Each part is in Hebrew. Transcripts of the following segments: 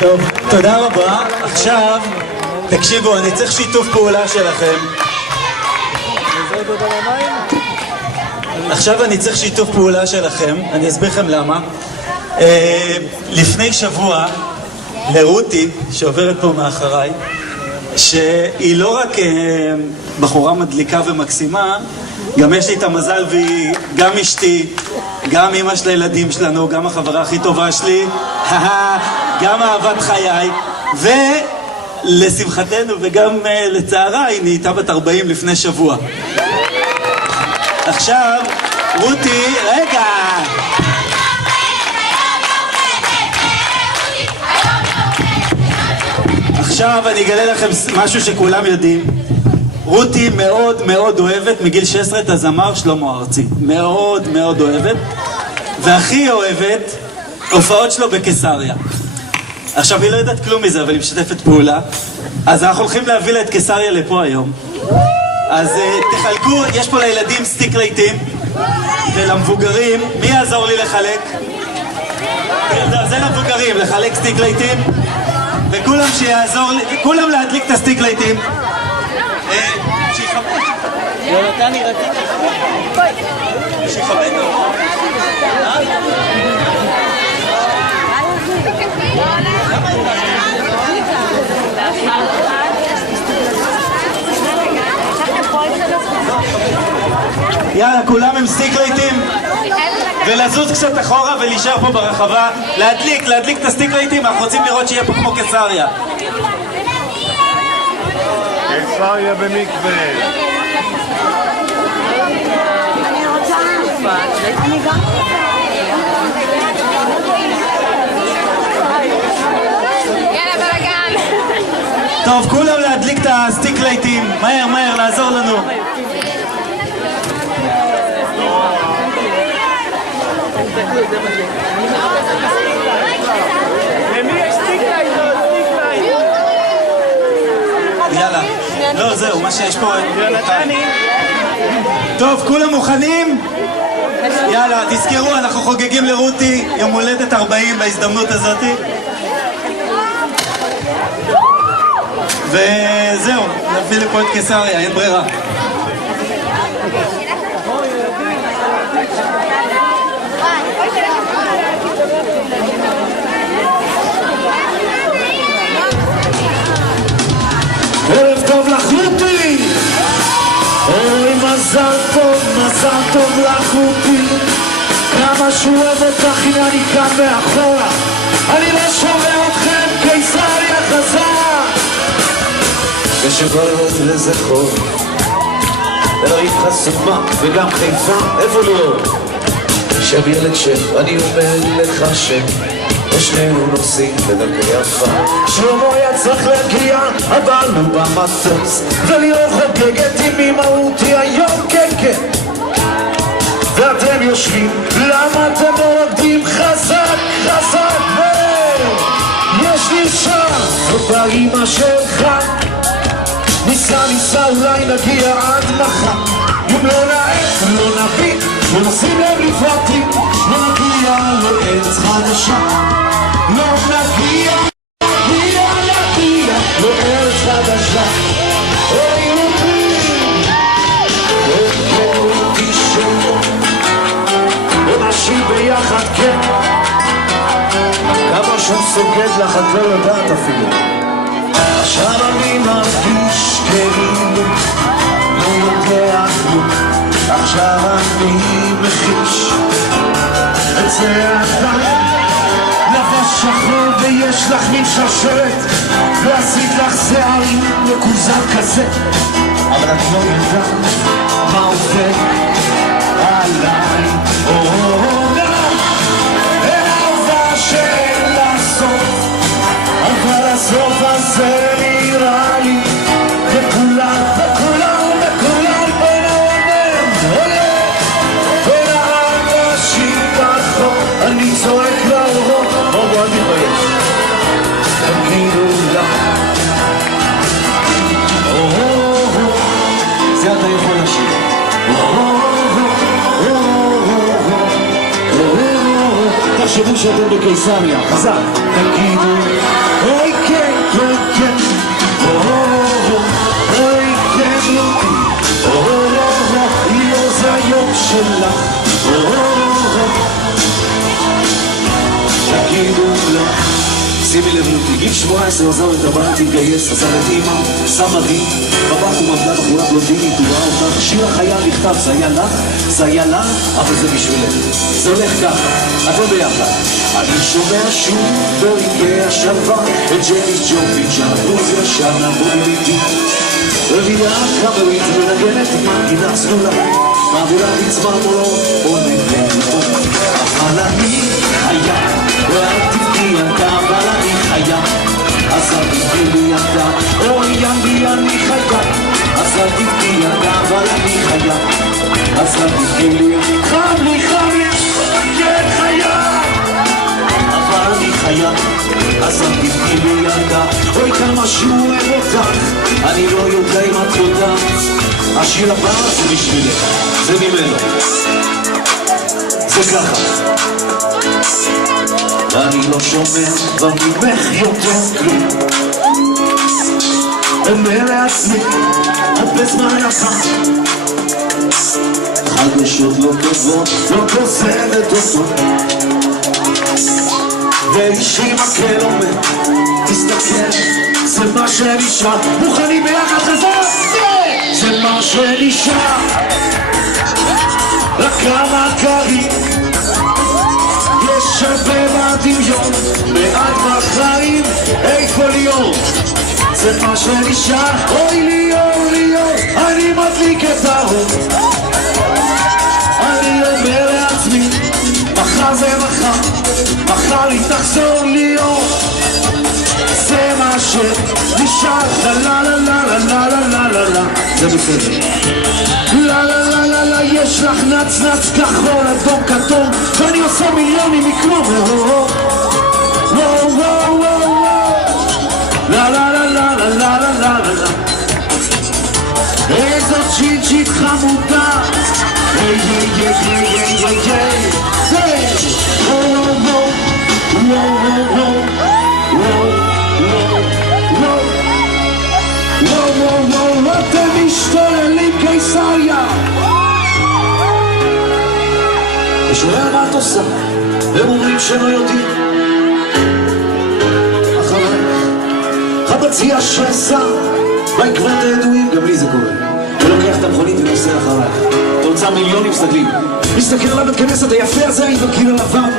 טוב, תודה רבה. עכשיו, תקשיבו, אני צריך שיתוף פעולה שלכם. עכשיו אני צריך שיתוף פעולה שלכם, אני אסביר לכם למה. לפני שבוע, לרותי, שעוברת פה מאחריי, שהיא לא רק בחורה מדליקה ומקסימה, גם יש לי את המזל והיא גם אשתי, גם אמא של הילדים שלנו, גם החברה הכי טובה שלי, גם אהבת חיי, ולשמחתנו וגם לצערה היא נהייתה בת 40 לפני שבוע. עכשיו, רותי, רגע! עכשיו אני אגלה לכם משהו שכולם יודעים. רותי מאוד מאוד אוהבת מגיל 16 את הזמר שלמה ארצי. מאוד מאוד אוהבת. והכי אוהבת הופעות שלו בקיסריה. עכשיו היא לא יודעת כלום מזה, אבל היא משתפת פעולה. אז אנחנו הולכים להביא לה את קיסריה לפה היום. אז תחלקו, יש פה לילדים סטיק לייטים. ולמבוגרים, מי יעזור לי לחלק? זה למבוגרים, לחלק סטיק לייטים. וכולם שיעזור לי, כולם להדליק את הסטיק לייטים. שיחבק. יונתן ירתיק. שיחבק. יאללה, כולם עם סטיק לייטים. ולזוז קצת אחורה ולהישאר פה ברחבה. להדליק את הסטיק לייטים. אנחנו רוצים לראות שיהיה פה כמו קיסריה. קיסריה במקווה. אני רוצה אני גם יאללה בלגן. טוב, כולם להדליק את הסטיק לייטים. מהר, מהר, לעזור לנו. למי יש סטיק לייט? יאללה. לא, זהו, מה שיש פה... טוב, כולם מוכנים? יאללה, תזכרו, אנחנו חוגגים לרותי יום הולדת 40 בהזדמנות הזאת. וזהו, נביא לפה את קיסריה, אין ברירה. ערב טוב לך רותי, אוי מזל טוב לך רותי, כמה שהוא אוהב אותך, הנה אני כאן מאחורה, אני לא שומע אתכם, קיסריה חזק. ושבאות לזכור, תל אביב חסומה וגם חיפה, איפה לא? שם ילד אני אומר לך ושנינו נוסעים בדרכי יפה. שלמה היה צריך להגיע, אבל הוא במטוס, וליאור חוגגת עם אמא רותי היום קקה. ואתם יושבים, למה אתם לא רוקדים חזק חזק? יש לי שם, זאת האמא שלך. ניסה אולי נגיע עד מחר. אם לא נעט, לא נביא, ונשים לב לפרטי, לא נגיע לארץ חדשה. לא נגיע לארץ חדשה. אוי רותי, רותי שלו, ונשאיר ביחד כן. כמה שהוא סוגד לך את לא יודעת אפילו. עכשיו אני מרגיש כאילו לא יודע כלום. עכשיו אני מחיש את זה עדיין לבש שחור ויש לך מין שרשרת ועשית לך שערים מקוזר כזה, אבל את לא יודעת מה עובר עליי. אהבה שאין לה סוף, אבל הסוף הזה נראה לי וכולם תחשבו שאתם בקיסריה, חזק. תגידו, אוי כן, כן, כן, אוי כן, לא זה היום שלך, תגידו לא. שימי לב לותי, גיל 18 עזב את הבית, התגייס, עזב את אמא, שם מדים, בבית הוא מבלה בחורה בלונדינית, הוא ראה אותך, שיר החייל נכתב, זה היה לך, זה היה לך, אבל זה בשבילך. זה הולך ככה, הכל ביחד. אני שומע שוב ברגעי השלווה את ג'ניס ג'ופין, שהבלוז ישר נבוא איתי. רביעה קאמרית מנגנת עם מנגינה צלולה, מעבירה עצמה מולו, עונן נכון. אבל אני חיה, ואל תבכי ילדה, אבל אני חיה, אז אל תבכי לי ילדה, אוי ילדי אני חיה, אז אל תבכי ילדה, אבל אני חיה, אז אל תבכי לי ילדה, חם לי, כן חיה, אבל אני חיה, אז אל תבכי לי ילדה, אוי כמה שהוא אוהב אותך, אני לא יודע אם את יודעת, השיר הבא זה בשבילך, זה ממנו, זה ככה. אני לא שומע כבר ממך יותר כלום, אומר לעצמי את בזמן הפח, חדשות לא טובות לא פוסלת אותו, ואישי מקל אומר תסתכל, זה מה שנשאר, מוכנים ביחד חזק, זה מה שנשאר, רק כמה קרים יש הרבה בדמיון, מעט בחיים, איפה להיות? זה מה שנשאר, אוי ליאור, אני מדליק את האור, אני אומר לעצמי, מחר זה מחר היא תחזור ליאור, זה מה שנשאר, לה לה לה לה לה לה לה לה לה, זה בסדר. לה לה לה לה לה, יש לך נץ כחול אדום כתום, ואני עושה מיליונים מכלום. לה לה לה לה לה לה לה לה לה, איזו צ'ינצ'ית חמודה, היי היי היי היי היי היי, אתם משתוללים קיסריה, ושואל מה את עושה? הם אומרים שלא יודעים. אחריך חבצי השסע בעקבות הידועים, גם לי זה קורה, ולוקח את המכונית ונוסע אחריך, תוצא מיליונים מסתכלים, מסתכל עליו בכנסת היפה הזה עם בקיר הלבן,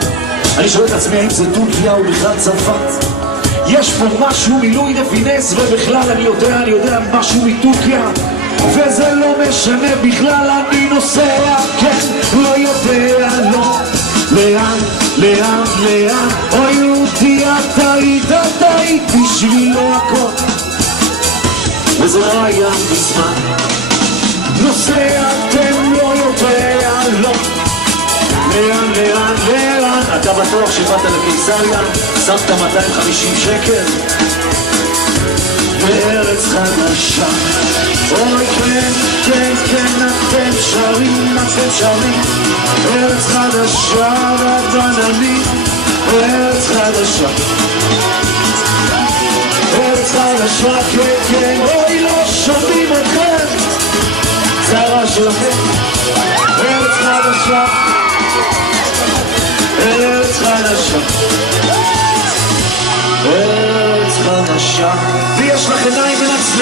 אני שואל את עצמי האם זה טורקיה או בכלל צרפת, יש פה משהו מילוי רפינס, ובכלל אני יודע משהו מטורקיה, וזה לא משנה בכלל, אני נוסע, כן, לא יודע, לא, לאן, אוי אותי, את היית בשבילו הכל, וזה לא היה מזמן, נוסע, אתם לא יודע, לא, לאן, אתה בטוח שבאת לקיסריה, שמת 250 שקל, בארץ חדשה, אוי כן, אתם שרים, ארץ חדשה ובנני, ארץ חדשה, כן, אוי לא שומעים אתכם, זה הרע שלכם, ארץ חדשה, ארץ חדשה, ויש לך עיניים ונצלם